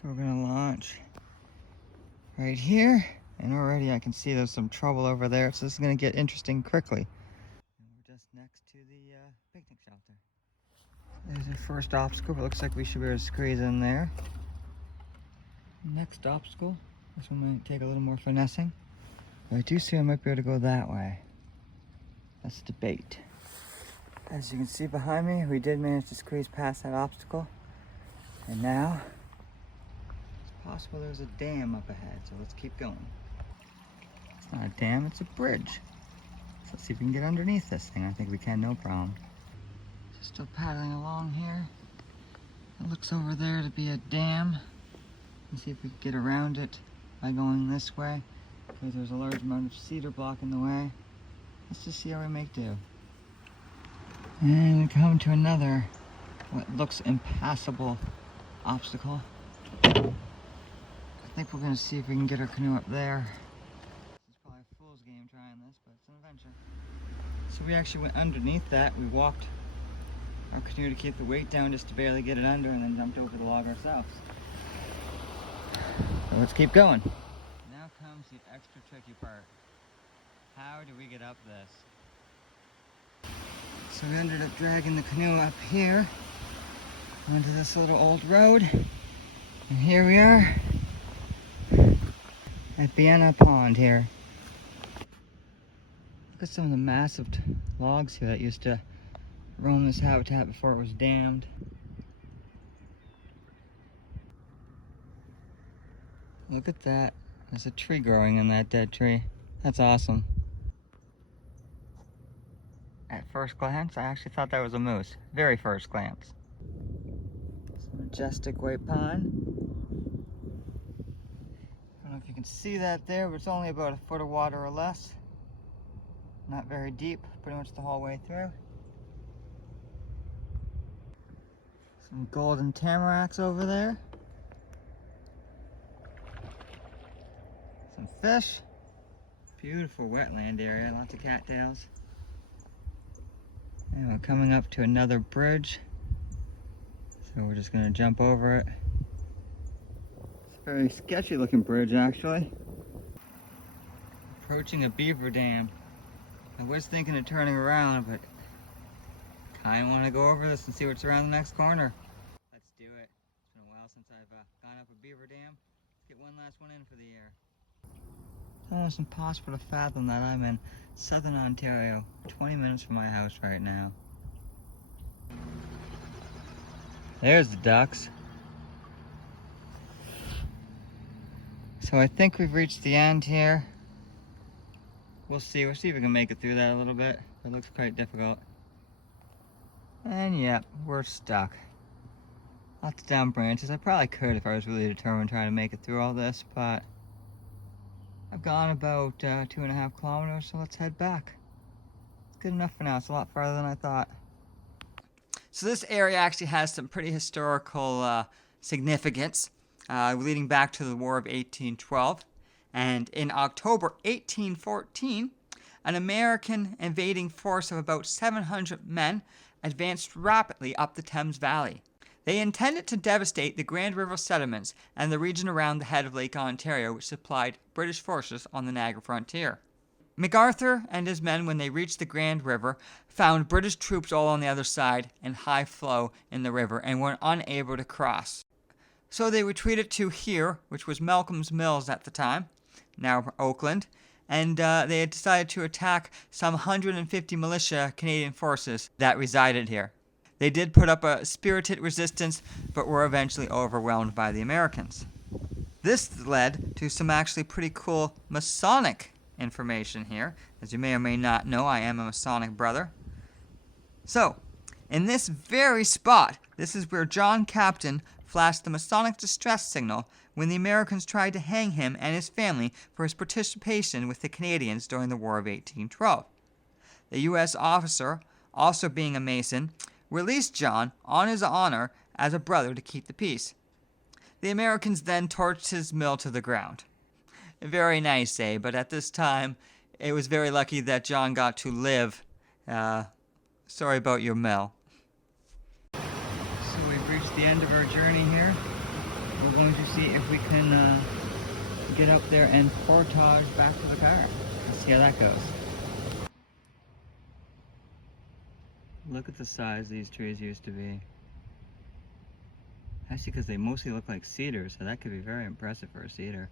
So we're gonna launch right here, and already I can see there's some trouble over there, so this is gonna get interesting quickly. And we're just next to the picnic shelter. There's our first obstacle, but looks like we should be able to squeeze in there. Next obstacle, this one might take a little more finessing, but I do see I might be able to go that way. That's a debate. As you can see behind me, we did manage to squeeze past that obstacle, and now possible there's a dam up ahead, so let's keep going. It's not a dam, it's a bridge. So let's see if we can get underneath this thing. I think we can, no problem. Just still paddling along here. It looks over there to be a dam. Let's see if we can get around it by going this way, because there's a large amount of cedar blocking the way. Let's just see how we make do. And we come to another, what looks impassable obstacle. I think we're going to see if we can get our canoe up there. This is probably a fool's game trying this, but it's an adventure. So we actually went underneath that. We walked our canoe to keep the weight down just to barely get it under, and then jumped over the log ourselves. So let's keep going. Now comes the extra tricky part. How do we get up this? So we ended up dragging the canoe up here onto this little old road. And here we are at Vienna pond here. Look at some of the massive logs here that used to roam this habitat before it was dammed. Look at that. There's a tree growing in that dead tree. That's awesome. At first glance, I actually thought that was a moose. Very first glance. Some majestic white pond. I don't know if you can see that there, but it's only about a foot of water or less. Not very deep, pretty much the whole way through. Some golden tamaracks over there. Some fish. Beautiful wetland area, lots of cattails. And we're coming up to another bridge. So we're just gonna jump over it. It's a very sketchy looking bridge actually. Approaching a beaver dam. I was thinking of turning around, but kinda wanna go over this and see what's around the next corner. Let's do it. It's been a while since I've gone up a beaver dam. Let's get one last one in for the year. It's almost impossible to fathom that I'm in southern Ontario, 20 minutes from my house right now. There's the ducks. So I think we've reached the end here. We'll see if we can make it through that a little bit. It looks quite difficult. And yeah, we're stuck. Lots of down branches. I probably could if I was really determined trying to make it through all this, but I've gone about 2.5 kilometers, so let's head back. It's good enough for now. It's a lot farther than I thought. So this area actually has some pretty historical significance, leading back to the War of 1812. And in October 1814, an American invading force of about 700 men advanced rapidly up the Thames Valley. They intended to devastate the Grand River settlements and the region around the head of Lake Ontario, which supplied British forces on the Niagara frontier. MacArthur and his men, when they reached the Grand River, found British troops all on the other side and high flow in the river and were unable to cross. So they retreated to here, which was Malcolm's Mills at the time, now Oakland, and they had decided to attack some 150 militia Canadian forces that resided here. They did put up a spirited resistance, but were eventually overwhelmed by the Americans. This led to some actually pretty cool Masonic information here. As you may or may not know, I am a Masonic brother. So, in this very spot, this is where John Captain flashed the Masonic distress signal when the Americans tried to hang him and his family for his participation with the Canadians during the War of 1812. The U.S. officer, also being a Mason, released John on his honor as a brother to keep the peace. The Americans then torched his mill to the ground. Very nice, eh? But at this time, it was very lucky that John got to live. Sorry about your mill. So we've reached the end of our journey here. we're going to see if we can get up there and portage back to the car. Let's see how that goes. Look at the size these trees used to be. Actually, because they mostly look like cedars, so that could be very impressive for a cedar.